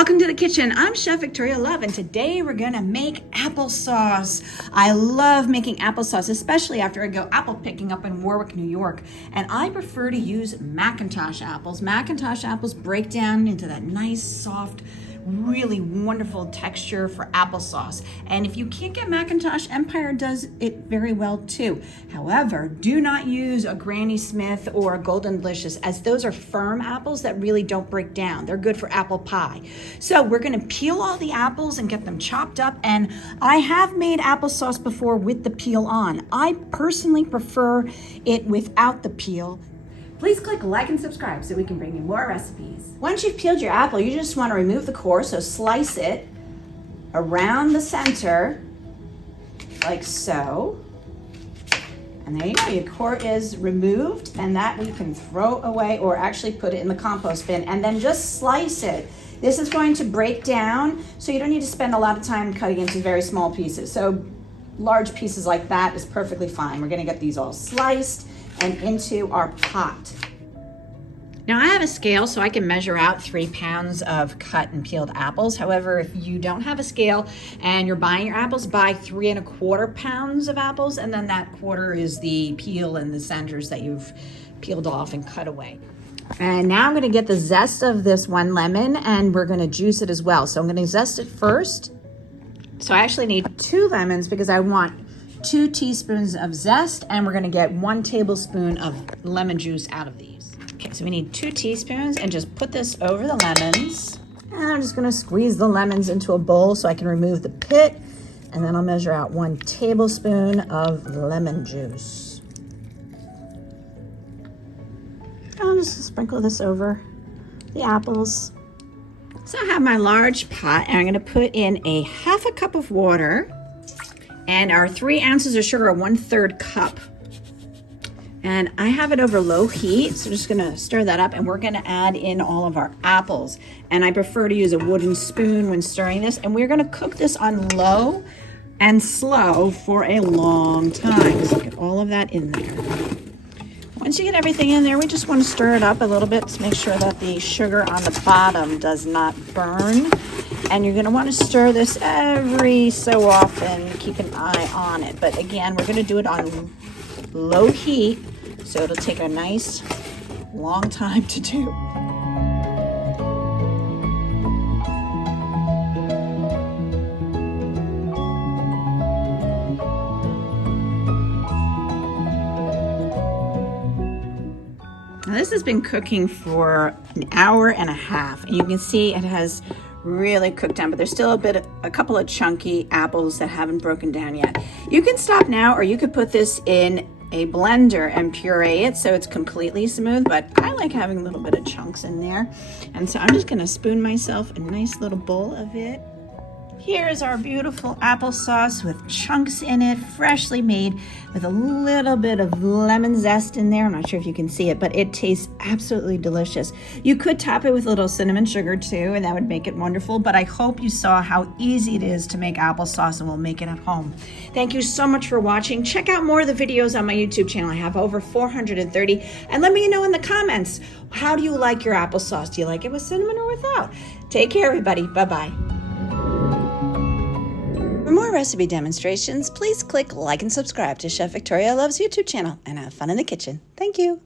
Welcome to the kitchen. I'm Chef Victoria Love, and today we're gonna make applesauce. I love making applesauce, especially after I go apple picking up in Warwick, New York. And I prefer to use Macintosh apples. Macintosh apples break down into that nice, soft, really wonderful texture for applesauce. And if you can't get Macintosh, Empire does it very well too. However, do not use a Granny Smith or a Golden Delicious, as those are firm apples that really don't break down. They're good for apple pie. So we're gonna peel all the apples and get them chopped up. And I have made applesauce before with the peel on. I personally prefer it without the peel. Please click like and subscribe so we can bring you more recipes. Once you've peeled your apple, you just want to remove the core, so slice it around the center, like so. And there you go, your core is removed, and that we can throw away or actually put it in the compost bin, and then just slice it. This is going to break down, so you don't need to spend a lot of time cutting into very small pieces. So large pieces like that is perfectly fine. We're gonna get these all sliced and into our pot. Now I have a scale so I can measure out 3 pounds of cut and peeled apples. However, if you don't have a scale and you're buying your apples, buy 3 1/4 pounds of apples, and then that quarter is the peel and the centers that you've peeled off and cut away. And now I'm gonna get the zest of this one lemon, and we're gonna juice it as well. So I'm gonna zest it first. So I actually need 2 lemons because I want 2 teaspoons of zest, and we're gonna get 1 tablespoon of lemon juice out of these. Okay, so we need 2 teaspoons, and just put this over the lemons. And I'm just gonna squeeze the lemons into a bowl so I can remove the pit, and then I'll measure out 1 tablespoon of lemon juice. I'll just sprinkle this over the apples. So I have my large pot, and I'm gonna put in a 1/2 cup of water, and our 3 ounces of sugar are 1/3 cup. And I have it over low heat, so I'm just gonna stir that up, and we're gonna add in all of our apples. And I prefer to use a wooden spoon when stirring this, and we're gonna cook this on low and slow for a long time. So get all of that in there. Once you get everything in there, we just wanna stir it up a little bit to make sure that the sugar on the bottom does not burn. And you're gonna wanna stir this every so often, keep an eye on it. But again, we're gonna do it on low heat, so it'll take a nice long time to do. Now this has been cooking for an hour and a half, and you can see it has really cooked down, but there's still a couple of chunky apples that haven't broken down yet. You can stop now, or you could put this in a blender and puree it so it's completely smooth, but I like having a little bit of chunks in there. And so I'm just gonna spoon myself a nice little bowl of it. Here is our beautiful applesauce with chunks in it, freshly made, with a little bit of lemon zest in there. I'm not sure if you can see it, but it tastes absolutely delicious. You could top it with a little cinnamon sugar too, and that would make it wonderful, but I hope you saw how easy it is to make applesauce, and we'll make it at home. Thank you so much for watching. Check out more of the videos on my YouTube channel. I have over 430, and let me know in the comments, how do you like your applesauce? Do you like it with cinnamon or without? Take care, everybody. Bye-bye. For more recipe demonstrations, please click like and subscribe to Chef Victoria Love's YouTube channel, and have fun in the kitchen. Thank you.